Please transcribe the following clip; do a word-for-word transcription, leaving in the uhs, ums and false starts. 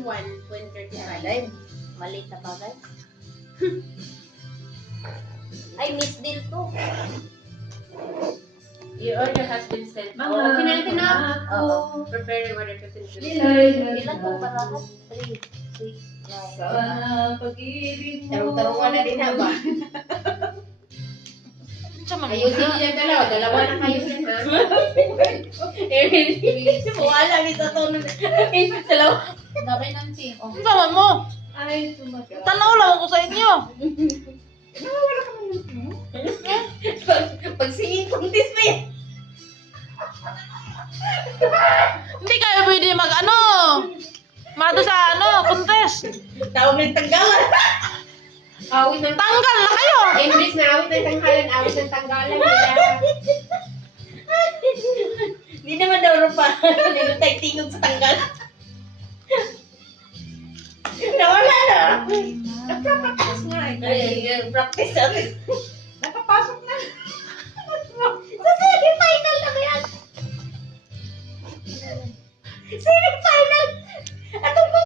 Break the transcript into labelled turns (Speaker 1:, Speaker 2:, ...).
Speaker 1: one point three five.
Speaker 2: Alay, maliit na bagay. Ay, miss deal to.
Speaker 1: Your order has been sent.
Speaker 3: Mga
Speaker 1: Oh, okay na, okay na.
Speaker 2: Oo.
Speaker 1: Prepare your order to send to
Speaker 2: Ilan po parahat? Three, six, nine.
Speaker 3: Sa pag-ibig mo.
Speaker 1: Tarong-tarungan na din ha ba? Ayusin niyo yung dalawa. Dalawa na kayo din ha. Wala, may sa tono. Dalawa.
Speaker 3: Dabay ng team. Oh.
Speaker 4: Ang sama mo.
Speaker 3: Ay, tumaga.
Speaker 4: Tanaw lang ako sa inyo.
Speaker 1: Pag singing contest pa yan.
Speaker 4: Hindi kayo pwede mag ano. Mato sa ano, contest.
Speaker 1: Tawag ng tanggalan. Awit ng
Speaker 4: Tanggal na kayo.
Speaker 1: English na awit ng tanggalan. Awit ng tanggalan. Hindi naman daw rin pa. Hindi na tayo tingog sa tanggal. Nawala na. Nagpa-practice nga eh. Ay, practice natin.
Speaker 3: Nakapasok na.
Speaker 1: Sa semi-final na yan. Semi-final. Atong